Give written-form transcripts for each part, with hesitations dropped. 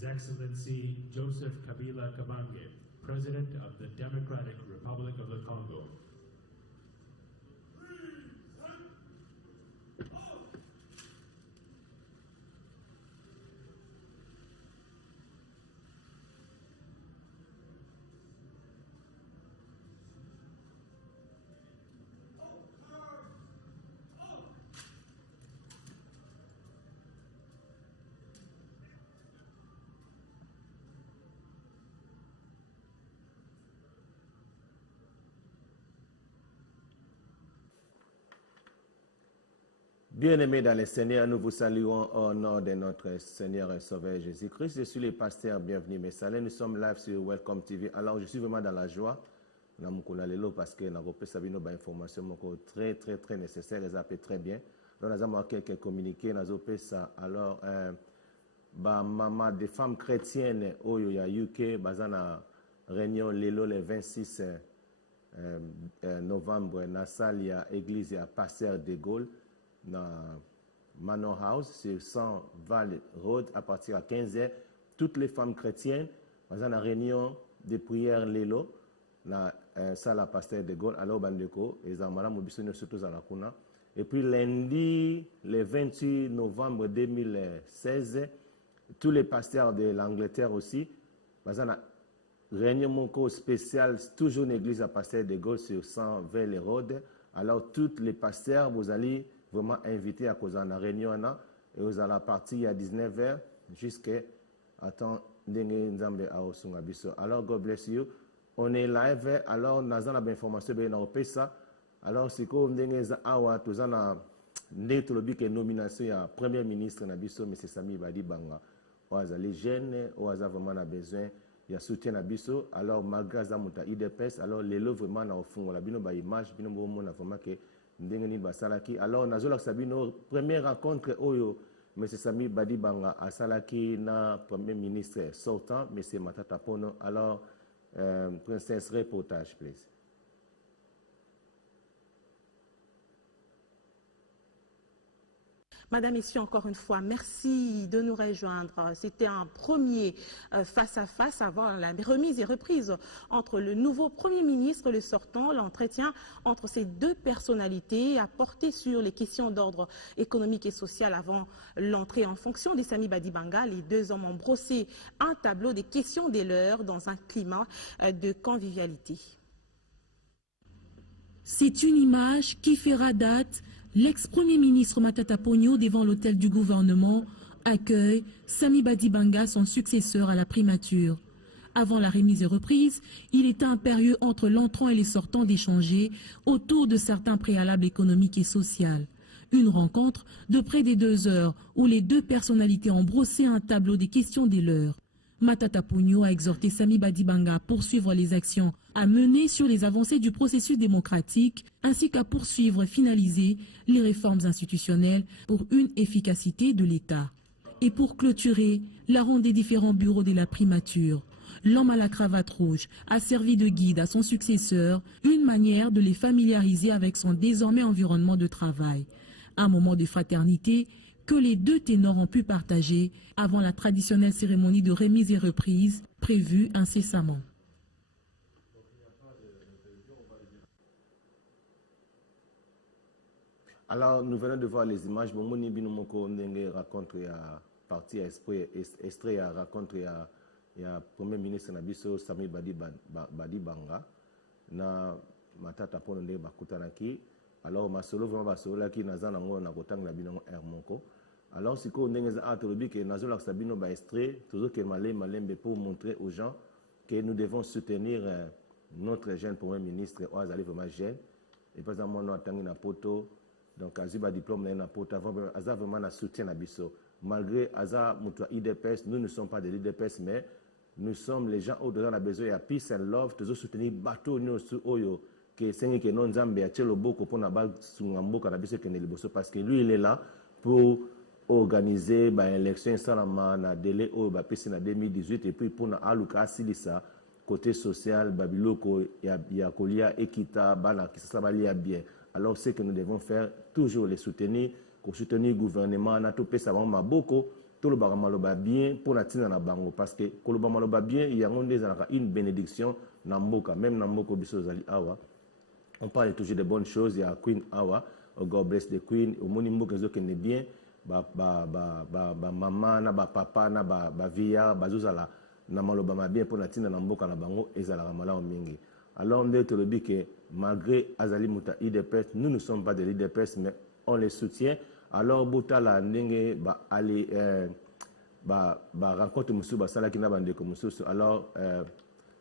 His Excellency Joseph Kabila Kabange, President of the Democratic Republic of the Congo. Bien-aimés dans le Seigneur, nous vous saluons au nom de notre Seigneur et Sauveur Jésus-Christ. Je suis le pasteur, bienvenue mes salés. Nous sommes live sur Welcome TV. Alors, je suis vraiment dans la joie. Parce que nous avons des informations très nécessaires. Elles appellent très bien. Nous avons quelques communiqués. Nous avons ça. Alors, maman des femmes chrétiennes au UK, bazana réunion le 26 novembre, dans la salle de l'église à Pasteur de Gaulle. Dans Manor House, sur 100 Val Road, à partir de 15h. Toutes les femmes chrétiennes, dans une réunion de prière Lélo, dans la salle à Pasteur de Gaulle, à l'Obandeko, et surtout à la Kuna. Et puis lundi, le 28 novembre 2016, tous les pasteurs de l'Angleterre aussi, dans une réunion spéciale, toujours une église à Pasteur de Gaulle sur 100 Val Road. Alors, tous les pasteurs, vous allez vraiment invité à cause de la réunion et vous allez partir à 19h jusqu'à temps d'engue alors God bless you. On est live, alors nous avons des informations bien ça. Alors c'est comme nous avons une nomination à premier ministre Nabiso M. Sami Badi Banga. Les jeunes vraiment besoin il y a soutien à Bisso. Alors malgré ça muta IDPS alors les lots vraiment au fond la bino ba image bino vraiment que alors, nous avons la première rencontre où M. Sami Badi Banga a salaki na premier ministre sortant, M. Matata Pono. Alors, princesse, reportage, please. Madame, messieurs, encore une fois, merci de nous rejoindre. C'était un premier face-à-face avant la remise et reprise entre le nouveau Premier ministre, le sortant. L'entretien entre ces deux personnalités a porté sur les questions d'ordre économique et social avant l'entrée en fonction de Sami Badi Banga. Les deux hommes ont brossé un tableau des questions des leurs dans un climat de convivialité. C'est une image qui fera date. L'ex-premier ministre Matata Ponyo, devant l'hôtel du gouvernement, accueille Sami Badi Banga, son successeur à la primature. Avant la remise et reprise, il était impérieux entre l'entrant et les sortants d'échanger autour de certains préalables économiques et sociaux. Une rencontre de près de 2 heures où les deux personnalités ont brossé un tableau des questions des leurs. Matata Ponyo a exhorté Sami Badi Banga à poursuivre les actions à mener sur les avancées du processus démocratique ainsi qu'à poursuivre et finaliser les réformes institutionnelles pour une efficacité de l'État. Et pour clôturer la ronde des différents bureaux de la primature, l'homme à la cravate rouge a servi de guide à son successeur, une manière de les familiariser avec son désormais environnement de travail. Un moment de fraternité que les deux ténors ont pu partager avant la traditionnelle cérémonie de remise et reprise prévue incessamment. Alors, nous venons de voir les images. Mon Binumoko raconte à partie extrait à raconte à Premier ministre Nabiso Sami Badi Banga na matata pono nde bakutanaki. Alors, masolo vraiment basolo qui nazana ngo na kotanga na bino Hermonko. Alors, si ko ndenge za atolobi que nazola sabino ba extrait toujours que malembe pour montrer aux gens que nous devons soutenir notre jeune Premier ministre Oazali vraiment jeune. Et par exemple, on a tangi na poto. Donc, Azuba diplôme na poto avant Aza vraiment na soutien na biso. Malgré Aza mutua IDPS, nous ne sommes pas de l'IDPS, mais nous sommes les gens au-delà de la besoin de peace and love, toujours soutenir bateau nous sur Oyo, que c'est que non Zambé a tchelo beaucoup pour n'abat sungamboka na biso que ne parce que lui il est là pour organiser ba élection salama na délai au ba PC na 2018 et puis pour na aluka silisa côté social babiloko ya kolia ekita bana qui ça va lier bien. Alors c'est que nous devons faire toujours les soutenir, pour soutenir le gouvernement na to pesa ba beaucoup tolobaka maloba bien pour na tina na bango parce que koloba maloba bien yango nde ezalaka une bénédiction na mboka, même na mboka biso ozali awa on parle toujours de bonnes choses. Il y a Queen awa, God bless the Queen, omoni mboka ezokende bien, mama na papa na via bazozala na maloba mabien pour na tina na mboka na bango ezalaka malamu mingi. Alors on te le dit que malgré Azali Mouta IDPS, nous ne sommes pas de l'IDPS mais on les soutient. Alors Boutala ndenge aller rencontre monsieur basala qui n'a bandé comme monsieur. Alors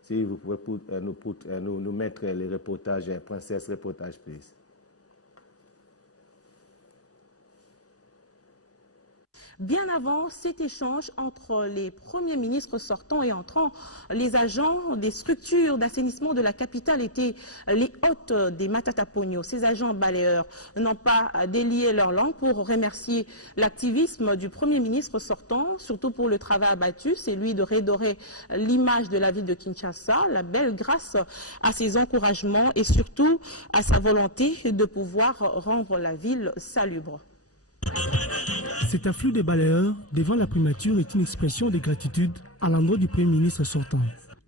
si vous pouvez nous mettre les reportages, princesse reportage, please. Bien avant cet échange entre les premiers ministres sortants et entrants, les agents des structures d'assainissement de la capitale étaient les hôtes des Matata Ponyo. Ces agents balayeurs n'ont pas délié leur langue pour remercier l'activisme du premier ministre sortant, surtout pour le travail abattu, c'est lui de redorer l'image de la ville de Kinshasa, la belle grâce à ses encouragements et surtout à sa volonté de pouvoir rendre la ville salubre. Cet afflux des balayeurs devant la primature est une expression de gratitude à l'endroit du Premier ministre sortant.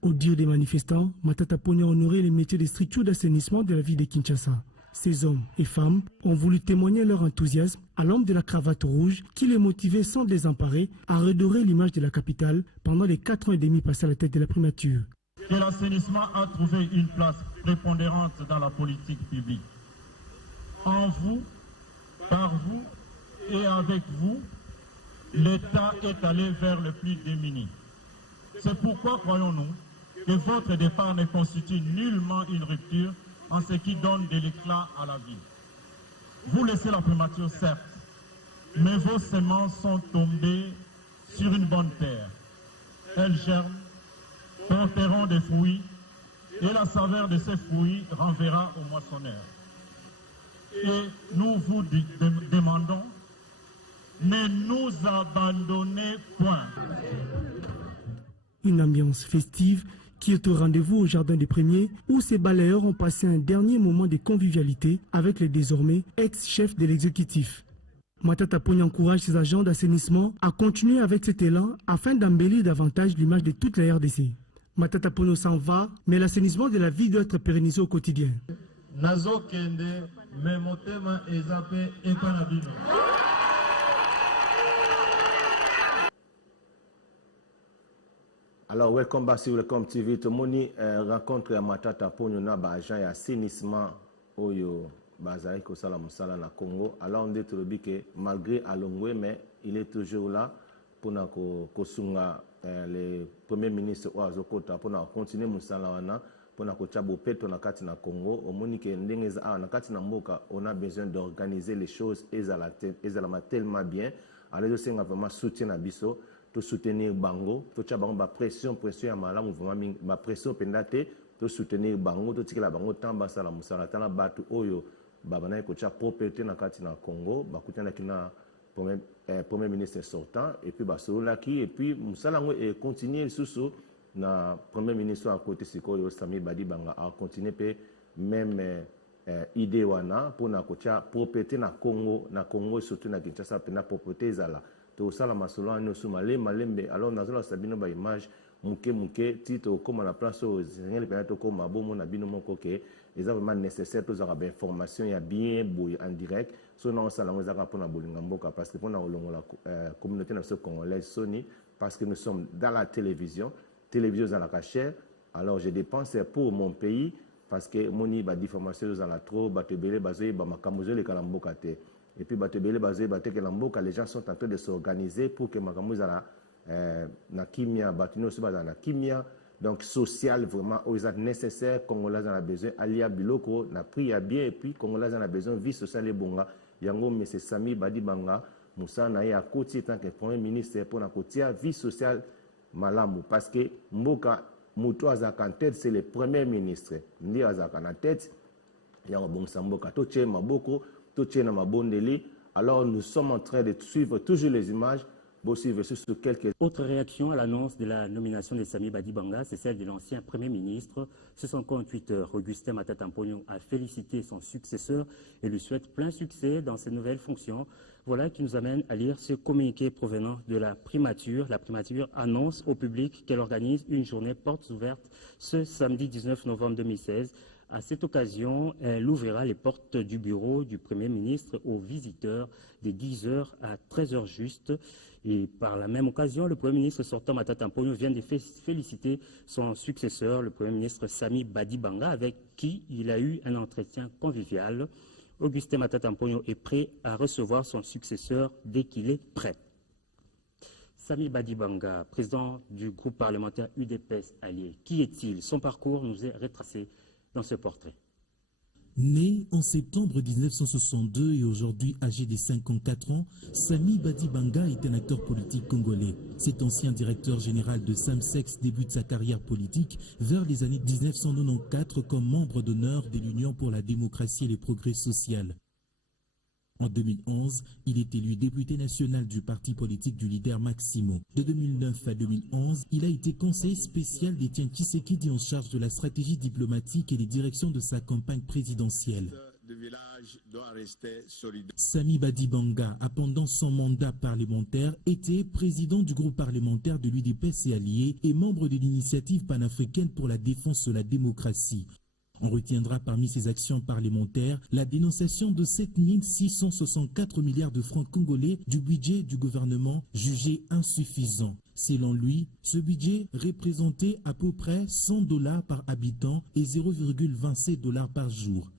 Au dire des manifestants, Matata Ponyo a honoré les métiers des structures d'assainissement de la ville de Kinshasa. Ces hommes et femmes ont voulu témoigner leur enthousiasme à l'homme de la cravate rouge qui les motivait sans désemparer à redorer l'image de la capitale pendant les 4 ans et demi passés à la tête de la primature. Et l'assainissement a trouvé une place prépondérante dans la politique publique. En vous, par vous, et avec vous, l'État est allé vers le plus démuni. C'est pourquoi, croyons-nous, que votre départ ne constitue nullement une rupture en ce qui donne de l'éclat à la vie. Vous laissez la primature, certes, mais vos semences sont tombées sur une bonne terre. Elles germent, porteront des fruits, et la saveur de ces fruits renverra au moissonneur. Et nous vous demandons, ne nous abandonnez point. Une ambiance festive qui est au rendez-vous au Jardin des Premiers où ces balayeurs ont passé un dernier moment de convivialité avec les désormais ex-chefs de l'exécutif. Matata Ponyo encourage ses agents d'assainissement à continuer avec cet élan afin d'embellir davantage l'image de toute la RDC. Matata Ponyo s'en va, mais l'assainissement de la ville doit être pérennisé au quotidien. Nazo kende, me motema ezape epanabino. Alors, welcome back sur Welcome TV. Tout le monde rencontre Matata Ponyo na agent et assainissement oyo bazai ko sala musala na Congo. Alors, on dit tout le monde que malgré Alongwe, mais il est toujours là pour na ko sunga les premiers ministres Oazokota pour na continuer musala wana pour na ko chabo peto na kati na Congo. Au monique ndenge za na kati na mboka, on a besoin d'organiser les choses et ça la tellement bien. Alors, je vraiment soutien na biso. Pour soutenir Bango, pour avoir pression à ma mouvement, ma pression pendate, pour soutenir Bango, pour tirer la Bango, tant basa la musala, tant la batu oyo, babana eko cha propriété na kati na Congo, bakuta na kina premier ministre sortant, et puis basolo laki, et puis musala ngo et continuer sous na premier ministre à côté sikoyo Sami Badi Banga a continuer pe même idée wana pour na kocha propriété na Congo surtout na Kinshasa pena propriété zala. Tosala masolo anu sumale malembe alors nazola sabino ba image muke tito comme la place aux ngeli penato comme abomo na bino moko ke eza vraiment nécessaire to zaka ba information ya bien boy en direct so na sala ngo zaka pona bolinga mboka parce que pona olongola communauté nationale congolaise soni parce que nous sommes dans la télévision à la cachère alors je dépense pour mon pays parce que moni ba diffamation za la trop ba tebele bazé ba makamuzo le kalamboka te. Et puis, les gens sont en train de s'organiser pour que Makamuzala na kimia, Batino Subaza na kimia, donc social vraiment, aux actes nécessaires, Congolais en a besoin, Alia Biloko, n'a pris à bien, et puis Congolais en a besoin, vie sociale et bonga, Yango, M. Sami Badi Banga, Moussa Naye à côté, tant que Premier ministre, pour la côté, vie sociale, Malamu, parce que Mboka, Mouto Azaka en tête, c'est le Premier ministre, Ndi Azaka en tête, Yango Bongsa Mboka, Toche Maboko, alors nous sommes en train de suivre toujours les images suivre sur quelques... Autre réaction à l'annonce de la nomination de Samy Badibanga, c'est celle de l'ancien Premier ministre. Ce sont 48 heures. Augustin Matata Ponyo a félicité son successeur et lui souhaite plein succès dans ses nouvelles fonctions. Voilà qui nous amène à lire ce communiqué provenant de la primature. La primature annonce au public qu'elle organise une journée portes ouvertes ce samedi 19 novembre 2016. À cette occasion, elle ouvrira les portes du bureau du Premier ministre aux visiteurs de 10h à 13h juste. Et par la même occasion, le Premier ministre sortant Matata Ponyo vient de féliciter son successeur, le Premier ministre Samy Badibanga, avec qui il a eu un entretien convivial. Augustin Matata Ponyo est prêt à recevoir son successeur dès qu'il est prêt. Samy Badibanga, président du groupe parlementaire UDPS allié. Qui est-il? Son parcours nous est retracé dans ce portrait. Né en septembre 1962 et aujourd'hui âgé de 54 ans, Samy Badibanga est un acteur politique congolais. Cet ancien directeur général de Samsex débute sa carrière politique vers les années 1994 comme membre d'honneur de l'Union pour la démocratie et le progrès social. En 2011, il est élu député national du parti politique du leader Maximo. De 2009 à 2011, il a été conseiller spécial d'Étienne Tshisekedi en charge de la stratégie diplomatique et des directions de sa campagne présidentielle. Samy Badibanga a pendant son mandat parlementaire été président du groupe parlementaire de l'UDPS et alliés et membre de l'initiative panafricaine pour la défense de la démocratie. On retiendra parmi ses actions parlementaires la dénonciation de 7 664 milliards de francs congolais du budget du gouvernement jugé insuffisant. Selon lui, ce budget représentait à peu près $100 par habitant et 0,27 $ par jour.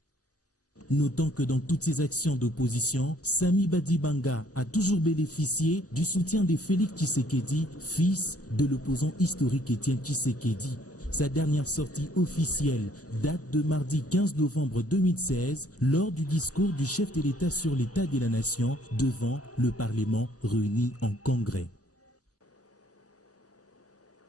Notons que dans toutes ses actions d'opposition, Samy Badibanga a toujours bénéficié du soutien de Félix Tshisekedi, fils de l'opposant historique Étienne Tshisekedi. Sa dernière sortie officielle date de mardi 15 novembre 2016 lors du discours du chef de l'État sur l'état de la nation devant le Parlement réuni en congrès.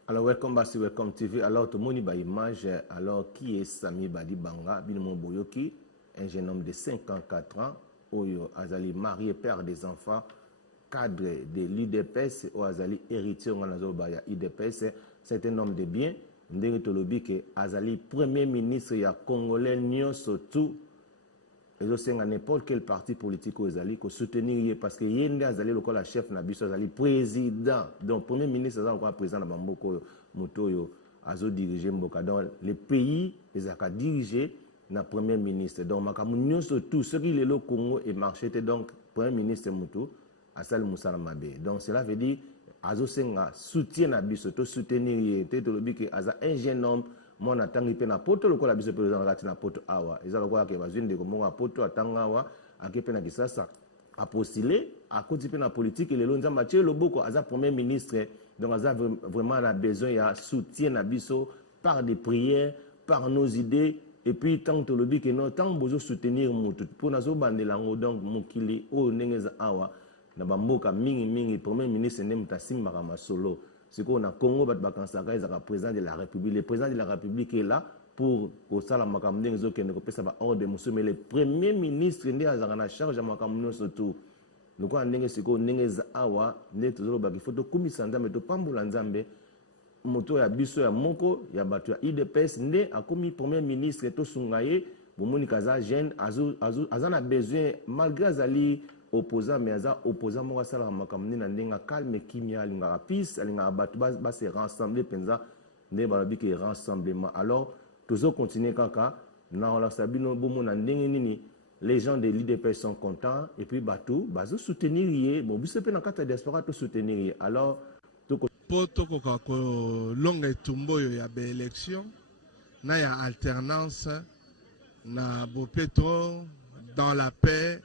Alors, welcome back sur Welcome TV. Alors, tout le monde a image. Alors, qui est Samy Badibanga? Binimo Boyoki, un jeune homme de 54 ans, Oyo Azali, marié, père des enfants, cadre de l'IDPS, ou Azali, héritier de l'IDPS. C'est un homme de bien. Ndenge tolobi ke azali premier ministre ya congolais nyonso tout ezosenga n'importe quel parti politique ozali ko soutenir ye parce que ye nde azali lokola chef na biso azali président donc premier ministre azali lokola président na bamboko moto oyo azo diriger mboka donc le pays ezaka diriger na premier ministre donc makamu nyonso tout ce qui lelo Congo et marché donc premier ministre moto asali musala mabe donc cela veut dire azosenga soutien na biso to soutenir ye te tolobi ke aza un jeune homme mon atangi pe na poto lokola biso président kati na poto awa eza lokola ke bazwinde ko monga poto atanga awa akepe na kisasa a postulé a koti pe na politique lelo nzamba tie loboko aza premier ministre donc aza vraiment na besoin ya soutien na biso par des prières par nos idées et puis tant tolobi ke non tant bozo soutenir mutu pour nazo bandelango donc mukili o nengeza awa na bamboka mingi premier ministre ndem tasimbaka masolo siko na Congo bat bakansaka ezaka président de la République le président de la République est là pour kosala makambo ndenge ezokende kopesa ba ordre musu mais le premier ministre nde azaka na charge ya makambo nyonso tout lokola ndenge siko ndenge eza awa nde tozolobaka ifo tokumisa nzambe topambola nzambe moto ya biso ya moko ya bato ya IDPS nde akomi premier ministre tosunga ye bomoni kaza jeune aza na besoin malgré azali opposant mais aza opposant moko asalaka makambo nde na ndenge calme kimia alingaka peace alingaka bato base rassembler mpenza nde balobi ke rassemblement alors tozokontinue kaka na olakisa bino bomona ndenge nini les gens de l'IDPS sont contents et puis bato bazosoutenir ye bon biso mpe na kati ya diaspora tosoutenir ye alors po tokoka kolonga etumbu oyo ya baélection na ya alternance na bopeto dans la paix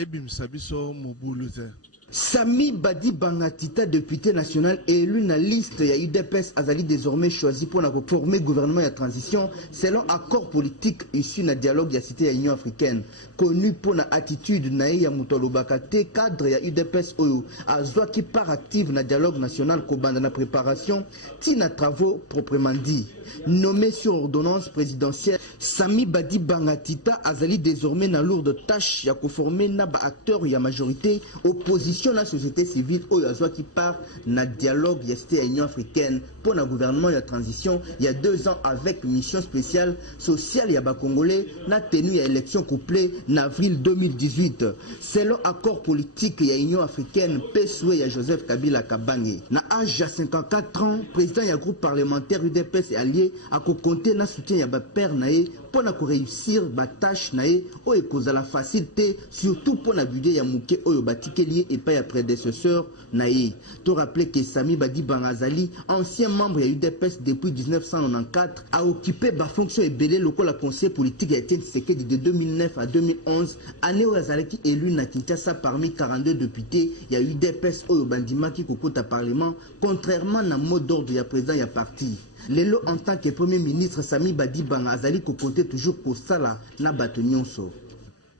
ebimisa biso mobulu te. Samy Badibanga Tita, député national élu na liste ya UDPS azali désormais choisi pour former gouvernement ya transition selon accord politique issu na dialogue ya cité ya Union africaine connu pour na attitude na ya mutolobaka te cadre ya UDPS oyo azwa qui part active na dialogue national kobanda na préparation tina travaux proprement dit nommé sur ordonnance présidentielle Sami Badi Bangatita azali désormais na lourde tâche ya conformer na ba acteur ya majorité opposition na société civile oyo azwa qui part na dialogue ya cité ya Union africaine pour na gouvernement ya transition il y a 2 ans avec mission spéciale sociale ya ba congolais na tenue ya élection couplée en avril 2018 selon accord politique ya Union africaine pesoué ya Joseph Kabila Kabange na âge ya 54 ans président ya groupe parlementaire UDPS et allié a compté na soutien ya ba père nae pour na réussir ba tâche nae o ekozala facilité surtout pour na budget ya muke oyo batikeli et pas ya prédécesseur nae to rappeler que Sami Badi Bangazali ancien membre ya UDPS depuis 1994 a occupé ba fonction ebele lokola conseiller politique ya Etienne Tshisekedi de 2009 à 2011 année où azalaki élu na Kinshasa parmi 42 députés ya UDPS oyo bandimaki kokota parlement contrairement na mot d'ordre ya président ya parti. Lelo en tant que premier ministre Sami Badi Banga azali ko compter toujours ko sala na bato nyonso.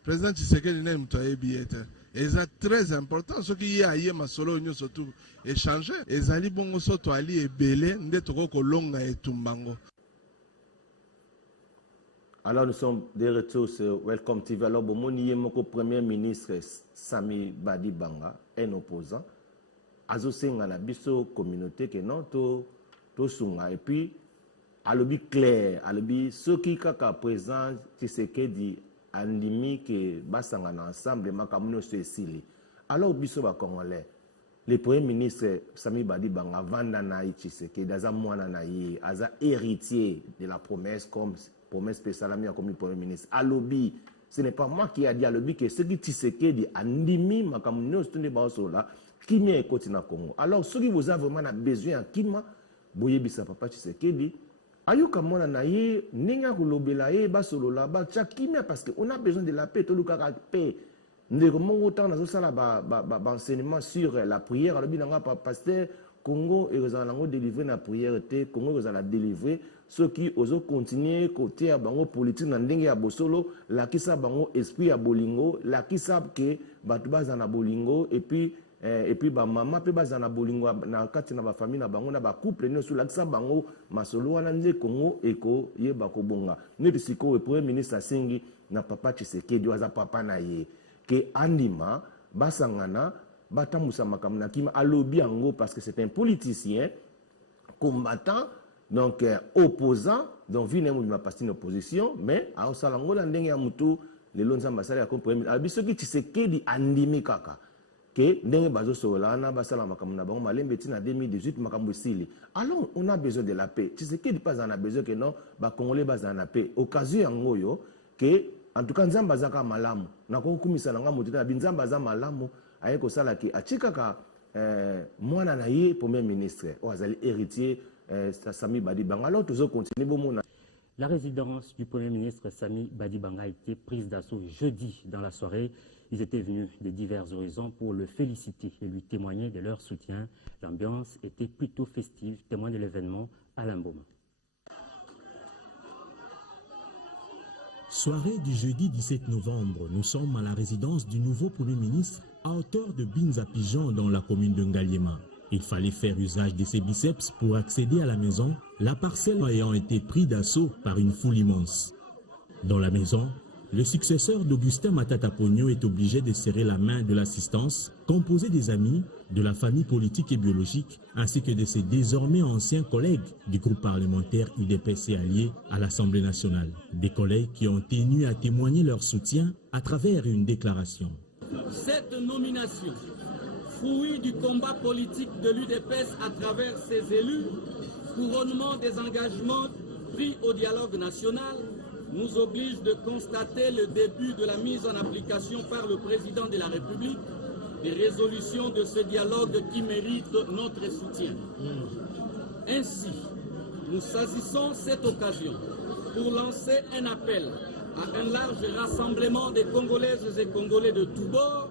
Président Tshisekedi na mtoye bieta. C'est très important ce qui y a hier masolo nyonso tout échanger. Ezali bongo soto ali ebele nde toko ko longa etumbango. Alors nous sommes de retour sur Welcome TV. Alors bon moko premier ministre Sami Badi Banga un opposant. Azosenga na biso communauté que non to sunga et puis alobi clair alobi ceux qui kaka présent Tshisekedi andimi que basanga na ensemble makamuno se sili alors biso ba congolais le premier ministre Sami Badi Banga vanda na Tshisekedi aza mwana na ye aza héritier de la promesse comme promesse spéciale comme premier ministre alobi ce n'est pas moi qui a dit alobi que ce qui Tshisekedi andimi makamuno se tune ba sola kimia ekoti na Congo alors ceux qui vous avez vraiment besoin kima boyebisa papa Tshisekedi ayoka mona na ye ninga kolobela ye basolola ba tchakimia parce que on a besoin de la paix to lukaka paix ndeko mongo tant na sala ba enseignement sur la prière alobi nanga pasteur Congo et ozala ngo délivrer na prière te Congo ozala délivrer ceux qui ozo continuer côté ya bango politique na ndenge ya bosolo la kisa bango esprit ya bolingo la kisa ke batu baza na bolingo et puis ba mama pe baza na bolingo na kati na ba famille na bango na ba couple ne sous lakisa bango masolo wana nde Congo eko yeba ko bonga neti siko premier ministre asengi na papa Tshisekedi waza papa na ye ke andima basangana batamusa makambo na kima alobi yango parce que c'est un politicien combattant donc opposant donc vine mu ma parti opposition mais a osalango la ndenge ya mutu le lonza masala ya premier ministre albi soki Tshisekedi andimi kaka que ndenge bazo solana basala makambo na bango malembe tina 2018 makambo sili alors on a besoin de la paix Tshisekedi pas en a besoin que non ba congolais baza na paix occasion yango yo que en tout cas nzamba zaka malamu na ko kumisa na ngamu tina binzamba za malamu ayeko sala ki achikaka mwana na ye premier ministre o azali héritier Sami Badi Banga alors toujours continuer bomona. La résidence du Premier ministre Sami Badi Banga a été prise d'assaut jeudi dans la soirée. Ils étaient venus de divers horizons pour le féliciter et lui témoigner de leur soutien. L'ambiance était plutôt festive, témoin de l'événement Alain Boma. Soirée du jeudi 17 novembre, nous sommes à la résidence du nouveau Premier ministre à hauteur de Binza Pigeon dans la commune de Ngaliema. Il fallait faire usage de ses biceps pour accéder à la maison, la parcelle ayant été prise d'assaut par une foule immense. Dans la maison, le successeur d'Augustin Matata Pogno est obligé de serrer la main de l'assistance, composée des amis, de la famille politique et biologique, ainsi que de ses désormais anciens collègues du groupe parlementaire UDPS et alliés à l'Assemblée nationale. Des collègues qui ont tenu à témoigner leur soutien à travers une déclaration. Cette nomination, fruit du combat politique de l'UDPS à travers ses élus, couronnement des engagements pris au dialogue national, nous oblige de constater le début de la mise en application par le président de la République des résolutions de ce dialogue qui mérite notre soutien. Ainsi, nous saisissons cette occasion pour lancer un appel à un large rassemblement des Congolaises et Congolais de tous bords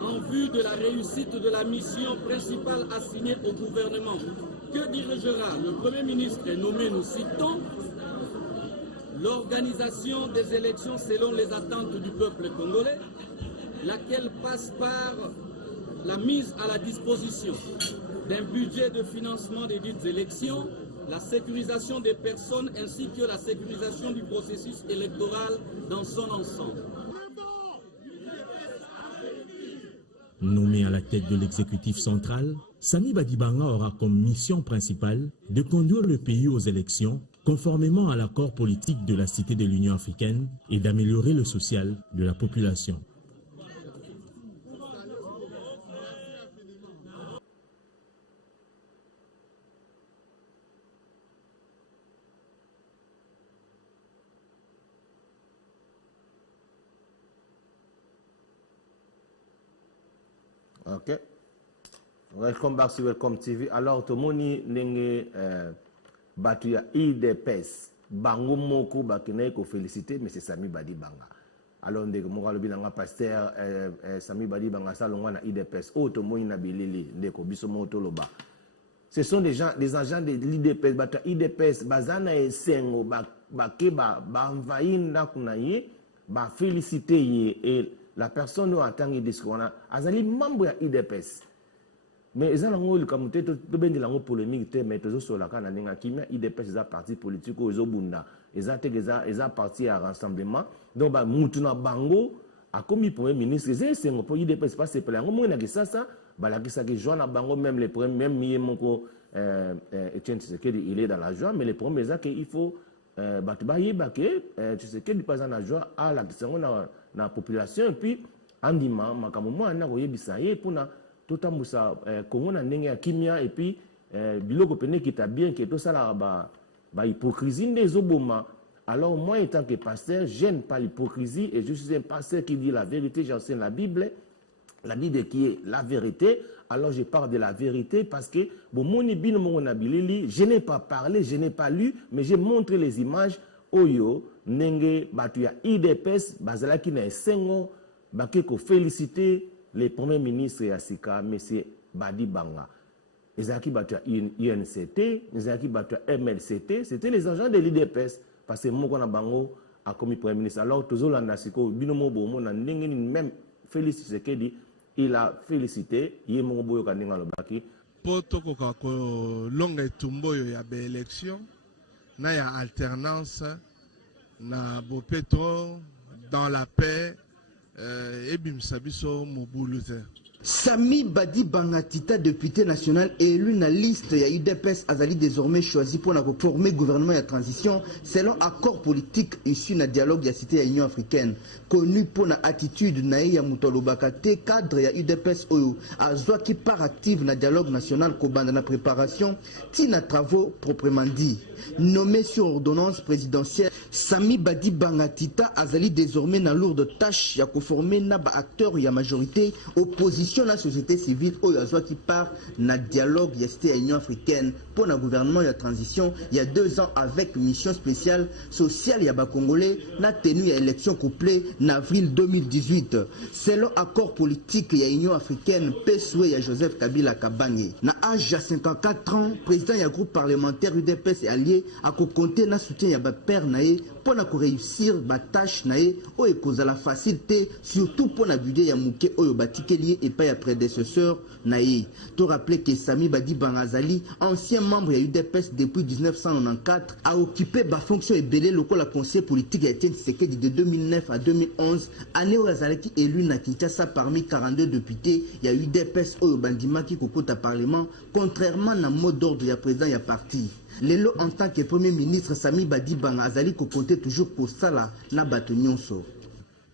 en vue de la réussite de la mission principale assignée au gouvernement que dirigera le Premier ministre nommé, nous citons, l'organisation des élections selon les attentes du peuple congolais, laquelle passe par la mise à la disposition d'un budget de financement des dites élections la sécurisation des personnes ainsi que la sécurisation du processus électoral dans son ensemble. Nommé à la tête de l'exécutif central, Samy Badibanga aura comme mission principale de conduire le pays aux élections conformément à l'accord politique de la Cité de l'Union africaine et d'améliorer le social de la population. Ok. Welcome back to Welcome TV. Alors, tout le monde n'est battu ya IDPS. Bango moko bakine ko féliciter mais c'est Samy Badibanga. Alors ndeko mo kalobi na pasteur Samy Badibanga salonga na IDPS. O to mo ina bilili ndeko biso mo to loba. Ce sont des agents de l'IDPS battu IDPS bazana esengo ba envahir ndakuna ye ba féliciter ye et la personne a tant discours na azali membre ya IDPS. Mais ils ont eu comme une polémique, mais ils ont sur la canne IDPS, ils ont parti politique, ils ont bunda, ils ont parti à rassemblement. Donc, Moutuna Bango a commis premier ministre, c'est un peu IDPS, pas c'est pas ça, que Joanna Bango, même les premiers, même Miyemoko, Etienne Tshisekedi, il est dans la joie, mais les premiers, c'est qu'il faut, Tshisekedi pas dans la joie à la population, et puis, Andima, Makamouma, on a reçu pour tout le monde Congo na ndenge ya kimia et puis biloko pene qui t'a bien que tout ça là ba hypocrisie des oboma. Alors moi étant que pasteur, j'aime pas l'hypocrisie et je suis un pasteur qui dit la vérité, j'enseigne la Bible qui est la vérité. Alors je parle de la vérité parce que bon moni bino mona bilili, je n'ai pas parlé, je n'ai pas lu, mais j'ai montré les images oyo ndenge batu ya IDPS bazala ki na esengo bakeko féliciter les premiers ministres Yassika, M. Badibanga, les acquis battus à UNCT, les acquis battus à MLCT, c'était les agents de l'IDPS, parce que Mokona Bango a commis premier ministre. Alors, toujours l'Andasiko, Binomo Bomo, même Félix Tshisekedi, il a félicité, Yémo Boyo Kandinga Lobaki. Poto ko longa tumboyo ya be élection, na ya alternance, na bo pétro, dans la paix, Samy Badibanga Tita, député national élu na liste ya UDPS azali désormais choisi pour former gouvernement de transition selon accord politique issu na dialogue ya cité ya Union africaine. Connu pour na attitude na ya Mutolobakate cadre ya UDPS oyo azwa qui part active na dialogue national kobanda na préparation tina travaux proprement dit. Nommé sur ordonnance présidentielle, Samy Badibanga Tita azali désormais na lourde tâche ya former na ba acteur ya majorité opposition la société civile oyo azwa qui part na dialogue ya cité ya Union africaine pour na gouvernement ya transition il y a 2 ans avec mission spéciale sociale ya ba congolais na tenue ya élection couplée en avril 2018 selon accord politique ya Union africaine peswe ya Joseph Kabila Kabange na âge ya 54 ans président ya groupe parlementaire UDPS et allié a compté na soutien ya ba père nae pour na réussir ba tâche nae oyo kozala facilité surtout pour na budget ya muke oyo batikeli et pas ya prédécesseur nae. To rappeler que Samy Badibanga azali ancien membre ya UDPS depuis 1994 a occupé ba fonction ebele lokola conseiller politique ya Etienne Tshisekedi de 2009 à 2011 année où azalaki élu na Kinshasa parmi 42 députés ya UDPS oyo bandimaki kokota parlement contrairement na mot d'ordre ya président ya parti. Lelo en tant que premier ministre Samy Badibanga azali ko compter toujours pour sala na bato nyonso.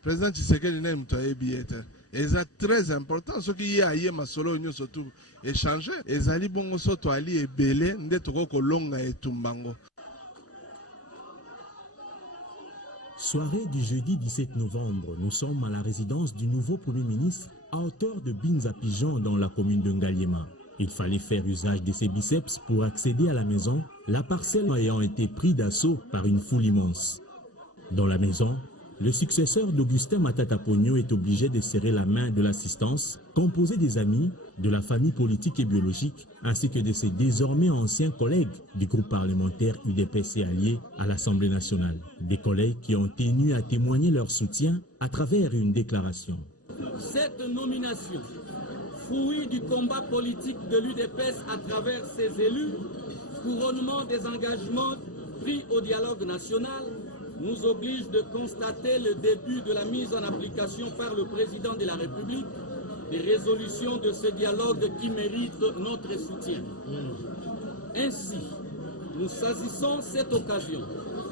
Président Tshisekedi na mtoye bieta. C'est très important ce qui y a hier masolo nyonso tout échanger. Ezali bongo soto ali ebele ndetoko kolonga etumbango. Soirée du jeudi 17 novembre, nous sommes à la résidence du nouveau Premier ministre à hauteur de Binza Pigeon dans la commune de Ngaliema. Il fallait faire usage de ses biceps pour accéder à la maison, la parcelle ayant été prise d'assaut par une foule immense. Dans la maison, le successeur d'Augustin Matata Ponyo est obligé de serrer la main de l'assistance, composée des amis, de la famille politique et biologique, ainsi que de ses désormais anciens collègues du groupe parlementaire UDPS et alliés à l'Assemblée nationale. Des collègues qui ont tenu à témoigner leur soutien à travers une déclaration. Cette nomination, fruit du combat politique de l'UDPS à travers ses élus, couronnement des engagements pris au dialogue national nous oblige de constater le début de la mise en application par le président de la République des résolutions de ce dialogue qui méritent notre soutien. Ainsi, nous saisissons cette occasion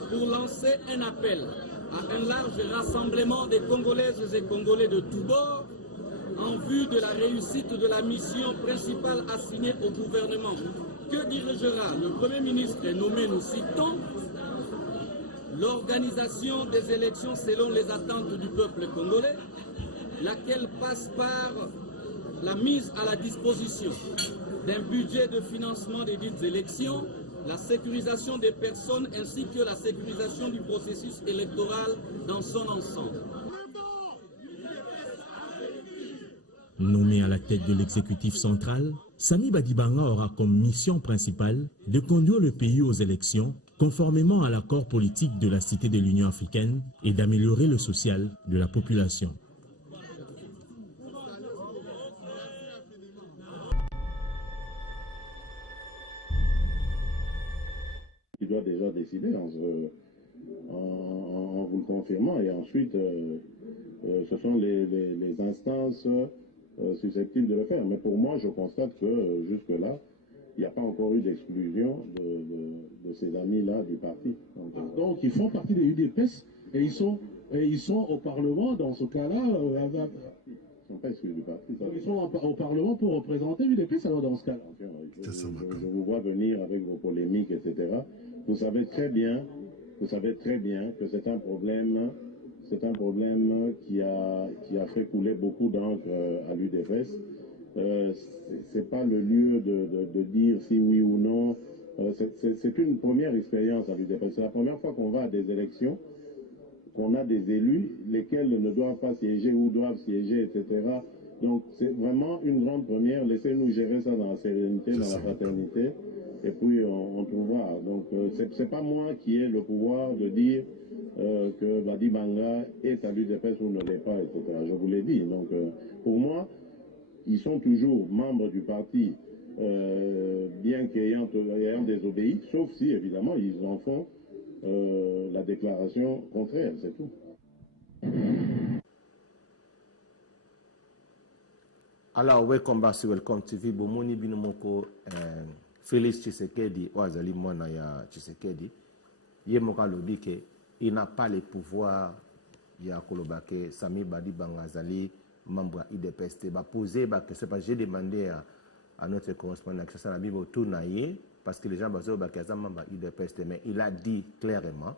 pour lancer un appel à un large rassemblement des Congolaises et Congolais de tous bords en vue de la réussite de la mission principale assignée au gouvernement que dirigera le Premier ministre nommé, nous citons, l'organisation des élections selon les attentes du peuple congolais, laquelle passe par la mise à la disposition d'un budget de financement des dites élections, la sécurisation des personnes ainsi que la sécurisation du processus électoral dans son ensemble. Nommé à la tête de l'exécutif central, Samy Badibanga aura comme mission principale de conduire le pays aux élections conformément à l'accord politique de la Cité de l'Union africaine et d'améliorer le social de la population. Il doit déjà décider en vous le confirmant et ensuite ce sont les instances susceptibles de le faire. Mais pour moi, je constate que jusque-là, il n'y a pas encore eu d'exclusion de ces amis-là du parti. Donc ils font partie des UDPS et ils sont au Parlement dans ce cas-là. Ils ne sont pas exclus du parti. Ils sont au Parlement pour représenter l'UDPS alors dans ce cas-là. Je vous vois venir avec vos polémiques, etc. Vous savez très bien que c'est un problème qui a fait couler beaucoup d'encre à l'UDPS. C'est pas le lieu de dire si oui ou non. C'est une première expérience à l'UDPS. C'est la première fois qu'on va à des élections, qu'on a des élus, lesquels ne doivent pas siéger ou doivent siéger, etc. Donc c'est vraiment une grande première. Laissez-nous gérer ça dans la sérénité, dans la fraternité, et puis on trouvera. Donc c'est pas moi qui ai le pouvoir de dire que Badibanga est à l'UDPS ou ne l'est pas, etc. Je vous l'ai dit. Donc pour moi, ils sont toujours membres du parti, bien qu'ayant désobéi, sauf si, évidemment, ils en font la déclaration contraire, c'est tout. Alors, welcome back to Welcome TV. Bomoni binomoko Félix Tshisekedi, Oazali Mwana ya Tshisekedi. Yemoka lobike, il n'a pas le pouvoir ya kolobake Samy Badibanga Azali membre IDPS. J'ai demandé à notre correspondant que ça n'a autour naïe parce que les gens basent au membre IDPS, mais il a dit clairement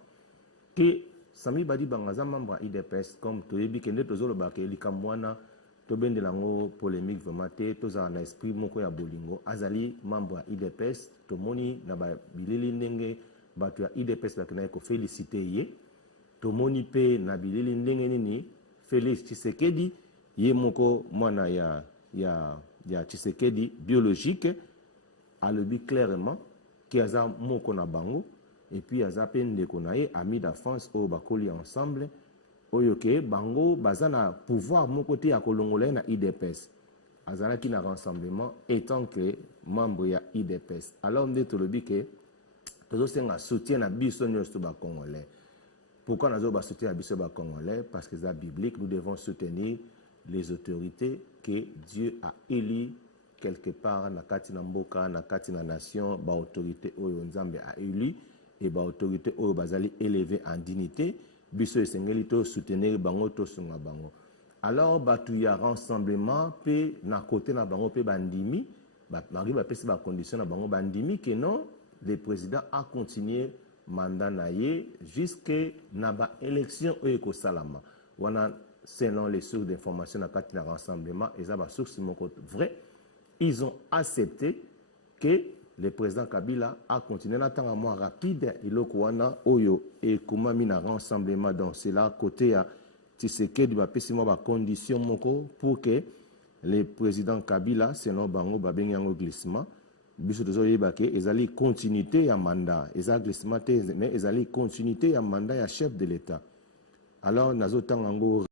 que Samy Badibanga membre IDPS comme Toyebi Kende Tozolo Bake Likamwana Toben de lango polémique vraiment toza na esprit moko ya bolingo azali membre IDPS tomoni na ba bilili ndenge bato ya IDPS bakena ko féliciter ye tomoni pe na bilili ndenge nini Félix Tshisekedi ye moko mwana ya Tshisekedi biologique alobi clairement ki aza moko na bango et puis aza pe ndeko na ye ami d'enfance o bakoli ensemble oyoke bango bazana pouvoir mon côté ya kolongola na IDPS azana ki na rassemblement étant que membre ya IDPS alors on dit to lobi ke tozo senga soutien na biso nyosto ba congolais. Pourquoi nazo ba soutien na biso ba congolais? Parce que c'est biblique, nous devons soutenir les autorités que Dieu a élu quelque part na kati na mboka na kati na nation ba autorité oyo Nzambe a élu et ba autorité oyo bazali élevé en dignité biso esengeli to soutenir bango to sunga bango. Alors batu ya rassemblement pe na côté na bango pe bandimi ba mari ba pesi ba condition na bango bandimi que non le président a continué mandat na ye jusque na ba élection oyo ko salama wana selon les sources d'information na kati na rassemblement eza ba source moko vrai. Ils ont accepté que le président Kabila a continué dans un mois rapide et le Kouana Oyo et comment mis un rassemblement dans cela côté à Tshisekedi va passer ma condition moko pour que le président Kabila selon bango ba benyango glissement biso tozoye bake ezali continuité ya mandat ezali glissement mais ezali continuité ya mandat ya chef de l'État. Alors nazo tangango